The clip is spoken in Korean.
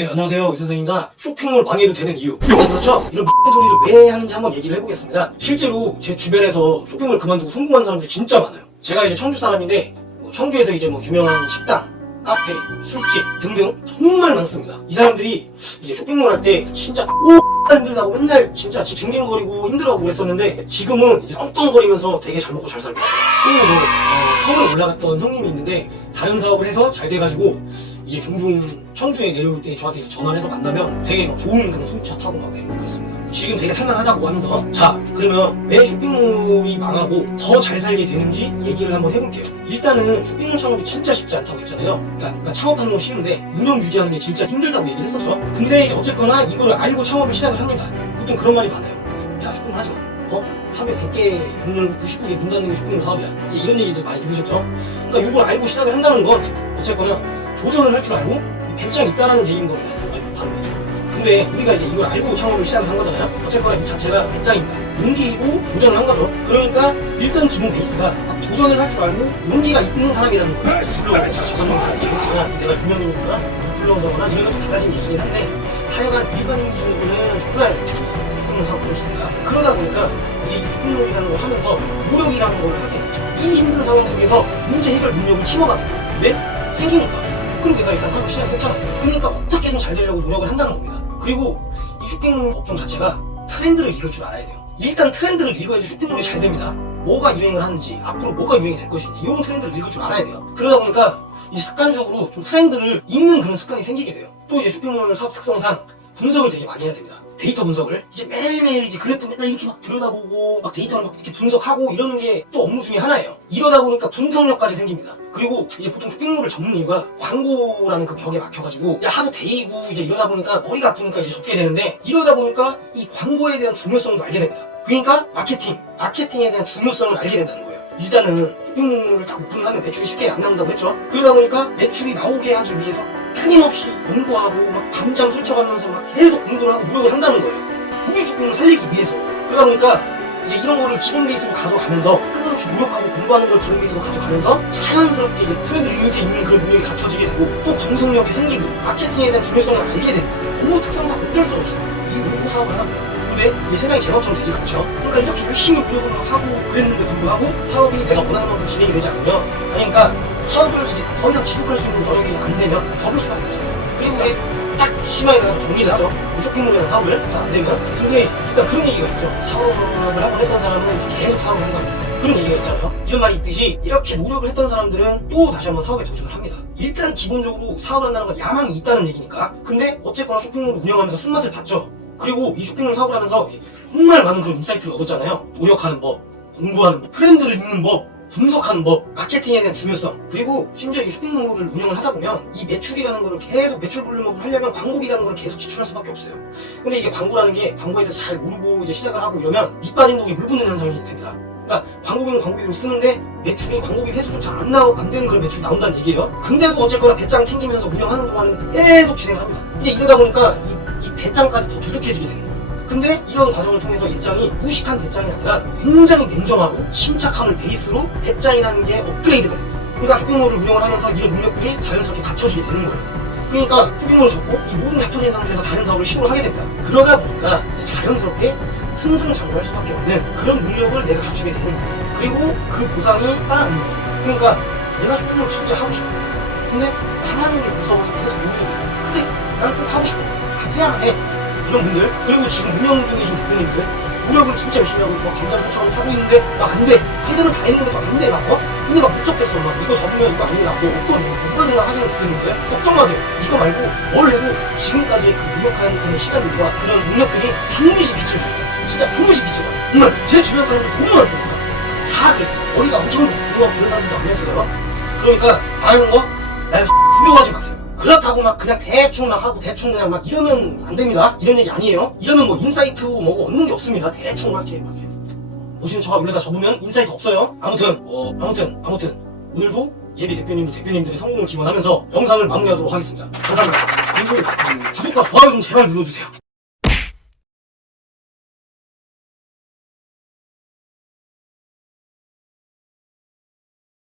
네, 안녕하세요. 의선생입니다. 쇼핑몰 망해도 되는 이유. 그렇죠? 이런 소리를 왜 하는지 한번 얘기를 해보겠습니다. 실제로 제 주변에서 쇼핑몰 그만두고 성공한 사람들 진짜 많아요. 제가 이제 청주 사람인데, 청주에서 이제 유명한 식당, 카페, 술집 등등 정말 많습니다. 이 사람들이 이제 쇼핑몰 할 때 진짜 힘들다고 맨날 진짜 징징거리고 힘들어하고 그랬었는데, 지금은 이제 떵떵거리면서 되게 잘 먹고 잘 살고 있어요. 또 서울에 올라갔던 형님이 있는데, 다른 사업을 해서 잘 돼가지고 이제 종종 청주에 내려올 때 저한테 전화를 해서 만나면 되게 막 좋은 그런 수입차 타고 막 내려오고 있습니다. 지금 되게 살만하다고 하면서, 자, 그러면 왜 쇼핑몰이 망하고 더 잘 살게 되는지 얘기를 한번 해볼게요. 일단은 쇼핑몰 창업이 진짜 쉽지 않다고 했잖아요. 그러니까 창업하는 건 쉬운데 운영 유지하는 게 진짜 힘들다고 얘기를 했었죠. 근데 이제 어쨌거나 이거를 알고 창업을 시작을 합니다. 보통 그런 말이 많아요. 야, 쇼핑몰 하지 마. 하루에 100개 문 열고 99개 문 닫는 게 쇼핑몰 사업이야. 이제 이런 얘기들 많이 들으셨죠? 그러니까 이걸 알고 시작을 한다는 건 어쨌거나 도전을 할 줄 알고 배짱 있다라는 얘기인 겁니다. 바로 이죠. 근데 우리가 이제 이걸 알고 창업을 시작을 한 거잖아요. 어쨌거나 이 자체가 배짱입니다. 용기이고 도전을 한 거죠. 그러니까 일단 기본 베이스가 도전을 할 줄 알고 용기가 있는 사람이라는 거예요. 물론 저번에 얘기했지만 내가 유명인이거나 인플루언서거나 이런 것도 달라진 얘기긴 한데, 하여간 일반인 기준으로는 정말 쇼핑몰 사업이 어렵습니다. 그러다 보니까 이제 이 쇼핑몰이라는 걸 하면서 노력이라는 걸 하게 되죠. 이 힘든 상황 속에서 문제 해결 능력을 키워가게 돼요. 왜? 생기니까. 그럼 내가 일단 사업을 시작을 했잖아요. 그러니까 어떻게든 잘 되려고 노력을 한다는 겁니다. 그리고 이 쇼핑몰 업종 자체가 트렌드를 읽을 줄 알아야 돼요. 일단 트렌드를 읽어야지 쇼핑몰이 잘 됩니다. 뭐가 유행을 하는지, 앞으로 뭐가 유행이 될 것인지, 이런 트렌드를 읽을 줄 알아야 돼요. 그러다 보니까 이 습관적으로 좀 트렌드를 읽는 그런 습관이 생기게 돼요. 또 이제 쇼핑몰 사업 특성상 분석을 되게 많이 해야 됩니다. 데이터 분석을 이제 매일매일 이제 그래프 맨날 이렇게 막 들여다보고 막 데이터를 막 이렇게 분석하고 이러는 게 또 업무 중에 하나예요. 이러다 보니까 분석력까지 생깁니다. 그리고 이제 보통 쇼핑몰을 접는 이유가 광고라는 그 벽에 막혀가지고 야 하도 데이고 이제 이러다 보니까 머리가 아프니까 이제 접게 되는데, 이러다 보니까 이 광고에 대한 중요성도 알게 됩니다. 그러니까 마케팅에 대한 중요성을 알게 된다는 거예요. 일단은 쇼핑몰을 딱 오픈을 하면 매출이 쉽게 안 나온다고 했죠. 그러다 보니까 매출이 나오게 하기 위해서 끊임없이 연구하고 막 밤잠 설쳐가면서 막 계속 공부를 하고 노력을 한다는 거예요. 우리 쇼핑몰을 살리기 위해서. 그러다 보니까 이제 이런 거를 기본 베이스로 가져가면서 끊임없이 노력하고 공부하는 걸 기본 베이스로 가져가면서 자연스럽게 이제 트렌드를 이렇게 읽는 그런 능력이 갖춰지게 되고, 또 분석력이 생기고 마케팅에 대한 중요성을 알게 됩니다. 업무 특성상 어쩔 수 없어요. 이 홍보 사업을 하고. 근데 이 세상이 제 마음처럼 되지 않죠. 그러니까 이렇게 열심히 노력을 하고 그랬는데 불구하고 사업이 내가 원하는 만큼 진행이 되지 않으면, 그러니까 사업을 이제 더 이상 지속할 수 있는 여력이 안 되면 접을 수밖에 없어요. 그리고 이제 딱 심하게 나서 정리를 하죠. 쇼핑몰이나 사업을 잘 안 되면. 근데 일단 그런 얘기가 있죠. 사업을 한번 했던 사람은 계속 사업을 한다고. 그런 얘기가 있잖아요. 이런 말이 있듯이 이렇게 노력을 했던 사람들은 또 다시 한번 사업에 도전을 합니다. 일단 기본적으로 사업을 한다는 건 야망이 있다는 얘기니까. 근데 어쨌거나 쇼핑몰을 운영하면서 쓴맛을 봤죠. 그리고 이 쇼핑몰 사업을 하면서 정말 많은 그런 인사이트를 얻었잖아요. 노력하는 법, 공부하는 법, 트렌드를 읽는 법, 분석하는 법, 마케팅에 대한 중요성, 그리고 심지어 이 쇼핑몰을 운영을 하다 보면 이 매출이라는 거를 계속 매출 볼륨업을 하려면 광고비라는 걸 계속 지출할 수밖에 없어요. 근데 이게 광고라는 게 광고에 대해서 잘 모르고 이제 시작을 하고 이러면 밑 빠진 독에 물 붓는 현상이 됩니다. 그러니까 광고비는 광고비로 쓰는데 매출이 광고비 회수조차 안 되는 그런 매출이 나온다는 얘기예요. 근데도 어쨌거나 배짱 튕기면서 운영하는 동안은 계속 진행합니다. 이제 이러다 보니까 이 배짱까지 더 두둑해지게 되는 거예요. 근데 이런 과정을 통해서 배짱이 무식한 배짱이 아니라 굉장히 냉정하고 침착함을 베이스로 배짱이라는 게 업그레이드가 됩니다. 그러니까 쇼핑몰을 운영을 하면서 이런 능력들이 자연스럽게 갖춰지게 되는 거예요. 그러니까 쇼핑몰을 접고 이 모든 갖춰진 상태에서 다른 사업을 시도를 하게 됩니다. 그러다 보니까 자연스럽게 승승장구할 수밖에 없는 그런 능력을 내가 갖추게 되는 거예요. 그리고 그 보상이 따라오는 거죠. 그러니까 내가 쇼핑몰을 진짜 하고 싶어. 근데 망하는 게 무서워서 계속 용기를. 근데 난 꼭 하고 싶어. 해야만 해. 이런 분들, 그리고 지금 운영 중에 계신 대표님들, 노력을 진짜 열심히 하고 막 감당 설치하고 하고 있는데 막 안 돼. 회사는 다 했는데 막 안 돼. 막 근데 막 못 접겠어. 막 이거 접으면 이거 아니라 뭐 어떠니? 이런 생각 하시는 대표님들 걱정 마세요. 이거 말고 뭘 해도 지금까지의 그 노력한 그런 시간들과 그런 능력들이 반드시 빛을 봐요. 진짜 반드시 빛을 봐요. 정말 제 주변 사람들 너무 많습니다. 다 그랬어요. 머리가 엄청 공부하고 그런 사람들도 안 했어요. 그러니까 아는 거 날 두려워하지 마세요. 그렇다고 막 그냥 대충 막 하고 대충 그냥 막 이러면 안 됩니다. 이런 얘기 아니에요. 이러면 뭐 인사이트 뭐고 얻는 게 없습니다. 대충 막 이렇게 오시는 저가 원래 다 접으면 인사이트 없어요. 아무튼 오늘도 예비 대표님들의 성공을 기원하면서 영상을 마무리하도록 하겠습니다. 감사합니다. 그리고 구독과 좋아요 좀 제발 눌러주세요.